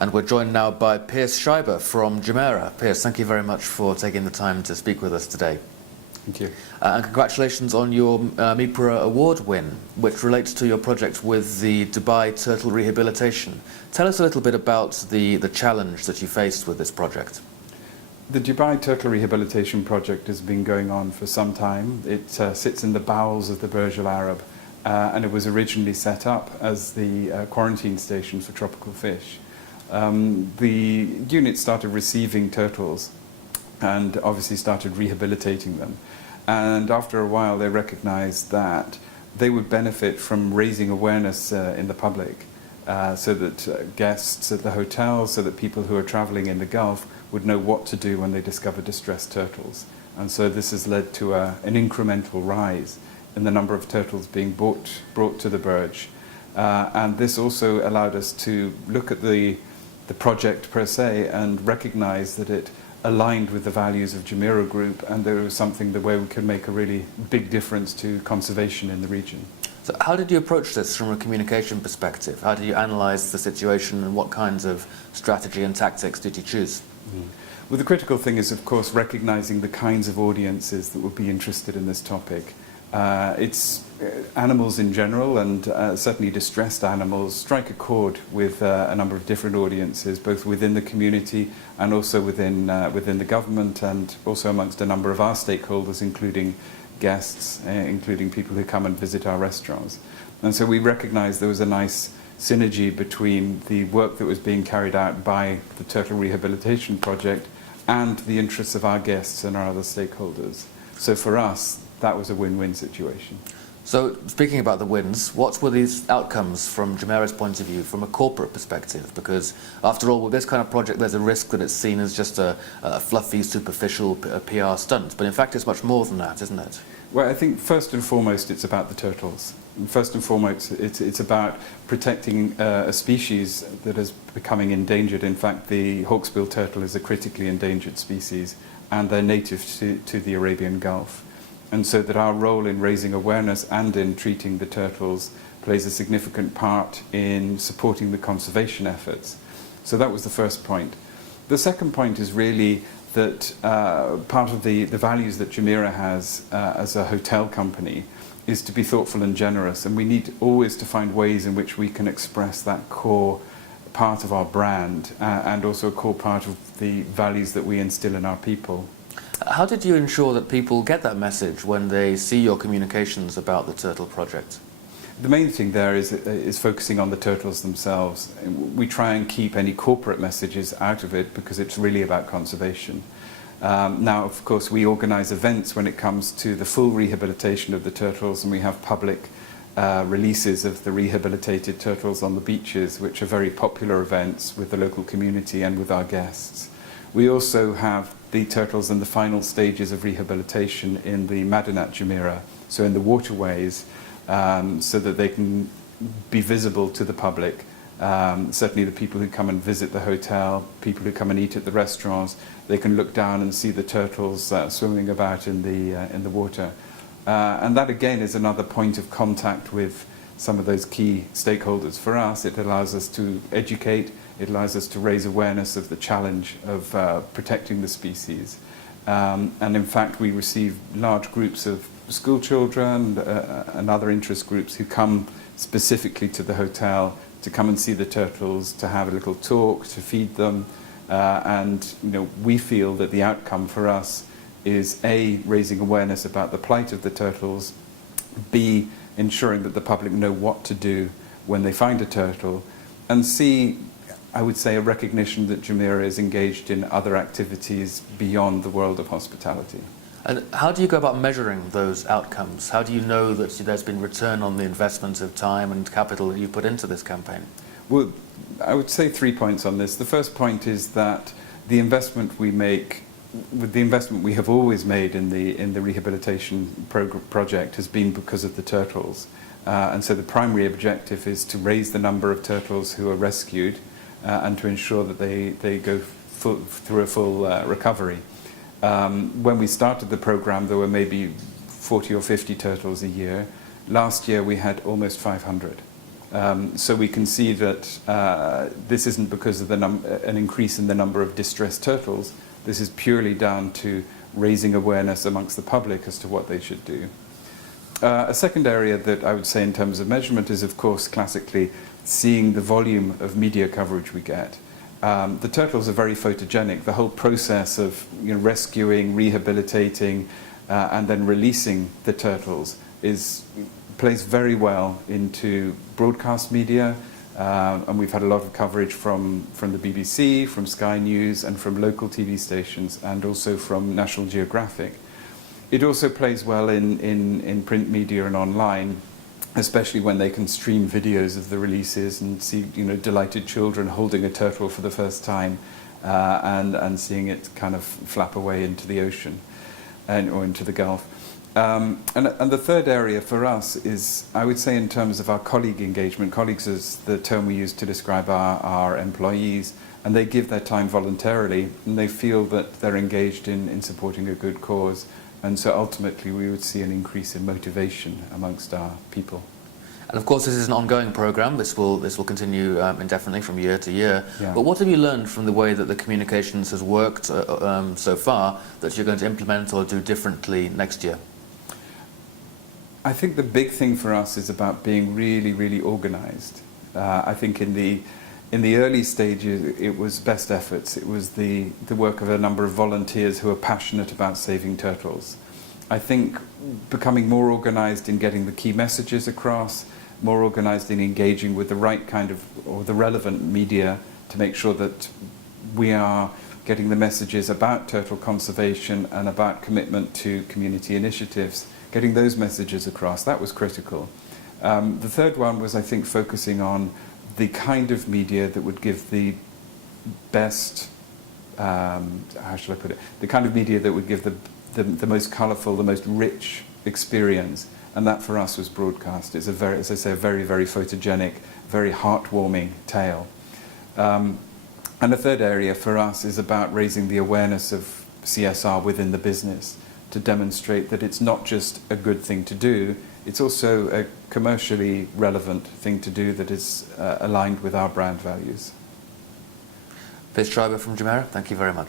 And we're joined now by Piers Scheiber from Jumeirah. Piers, thank you very much for taking the time to speak with us today. Thank you. And congratulations on your MEPRA award win, which relates to your project with the Dubai Turtle Rehabilitation. Tell us a little bit about the challenge that you faced with this project. The Dubai Turtle Rehabilitation project has been going on for some time. It sits in the bowels of the Burj Arab, and it was originally set up as the quarantine station for tropical fish. The unit started receiving turtles and obviously started rehabilitating them. And after a while they recognized that they would benefit from raising awareness in the public, so that guests at the hotels, so that people who are traveling in the Gulf would know what to do when they discover distressed turtles. And so this has led to an incremental rise in the number of turtles being brought to the Burj. And this also allowed us to look at the project per se and recognize that it aligned with the values of Jumeirah Group, and there was something the way we could make a really big difference to conservation in the region. So how did you approach this from a communication perspective? How did you analyze the situation, and what kinds of strategy and tactics did you choose? Well, the critical thing is, of course, recognizing the kinds of audiences that would be interested in this topic. It's animals in general, and certainly distressed animals, strike a chord with a number of different audiences, both within the community and also within the government, and also amongst a number of our stakeholders, including guests, including people who come and visit our restaurants. And so we recognized there was a nice synergy between the work that was being carried out by the Turtle Rehabilitation Project and the interests of our guests and our other stakeholders. So for us, that was a win-win situation. So speaking about the wins, what were these outcomes from Jumeirah's point of view, from a corporate perspective? Because after all, with this kind of project, there's a risk that it's seen as just a fluffy, superficial PR stunt. But in fact, it's much more than that, isn't it? Well, I think first and foremost, it's about the turtles. First and foremost, it's about protecting a species that is becoming endangered. In fact, the hawksbill turtle is a critically endangered species, and they're native to the Arabian Gulf. And so that our role in raising awareness and in treating the turtles plays a significant part in supporting the conservation efforts. So that was the first point. The second point is really that part of the values that Jumeirah has as a hotel company is to be thoughtful and generous, and we need always to find ways in which we can express that core part of our brand and also a core part of the values that we instill in our people. How did you ensure that people get that message when they see your communications about the Turtle project? The main thing there is focusing on the turtles themselves. We try and keep any corporate messages out of it because it's really about conservation. Now, of course, we organize events when it comes to the full rehabilitation of the turtles, and we have public releases of the rehabilitated turtles on the beaches, which are very popular events with the local community and with our guests. We also have the turtles in the final stages of rehabilitation in the Madinat Jumeirah, so in the waterways, so that they can be visible to the public. Certainly the people who come and visit the hotel, people who come and eat at the restaurants, they can look down and see the turtles swimming about in the water. And that again is another point of contact with some of those key stakeholders. For us, it allows us to educate, it allows us to raise awareness of the challenge of protecting the species. And in fact, we receive large groups of school children and other interest groups who come specifically to the hotel to come and see the turtles, to have a little talk, to feed them. And we feel that the outcome for us is A, raising awareness about the plight of the turtles, B, ensuring that the public know what to do when they find a turtle, and C, I would say a recognition that Jumeirah is engaged in other activities beyond the world of hospitality. And how do you go about measuring those outcomes? How do you know that there's been return on the investment of time and capital that you put into this campaign? Well, I would say 3 points on this. The first point is that the investment we make, with the investment we have always made in the rehabilitation project has been because of the turtles. And so the primary objective is to raise the number of turtles who are rescued and to ensure that they go through a full recovery. When we started the program, there were maybe 40 or 50 turtles a year. Last year we had almost 500. So we can see that this isn't because of an increase in the number of distressed turtles. This is purely down to raising awareness amongst the public as to what they should do. A second area that I would say in terms of measurement is, of course, classically seeing the volume of media coverage we get. The turtles are very photogenic. The whole process of rescuing, rehabilitating, and then releasing the turtles plays very well into broadcast media, and we've had a lot of coverage from the BBC, from Sky News, and from local TV stations, and also from National Geographic. It also plays well in print media and online, especially when they can stream videos of the releases and see delighted children holding a turtle for the first time, and seeing it kind of flap away into the ocean or into the Gulf. And the third area for us is, I would say, in terms of our colleague engagement. Colleagues is the term we use to describe our employees, and they give their time voluntarily, and they feel that they're engaged in supporting a good cause. And so ultimately we would see an increase in motivation amongst our people. And of course this is an ongoing programme. This will continue indefinitely from year to year. Yeah. But what have you learned from the way that the communications has worked so far that you're going to implement or do differently next year? I think the big thing for us is about being really, really organised. I think in the early stages it was best efforts. It was the work of a number of volunteers who are passionate about saving turtles. I think becoming more organised in getting the key messages across, more organised in engaging with the right kind of, or the relevant media, to make sure that we are getting the messages about turtle conservation and about commitment to community initiatives, getting those messages across, that was critical. The third one was, I think, focusing on the kind of media that would give the best, how shall I put it, the kind of media that would give the most colourful, the most rich experience, and that for us was broadcast. It's a very, as I say, a very, very photogenic, very heartwarming tale. And the third area for us is about raising the awareness of CSR within the business, to demonstrate that it's not just a good thing to do, it's also a commercially relevant thing to do that is aligned with our brand values. Piers Scheiber from Jumeirah, thank you very much.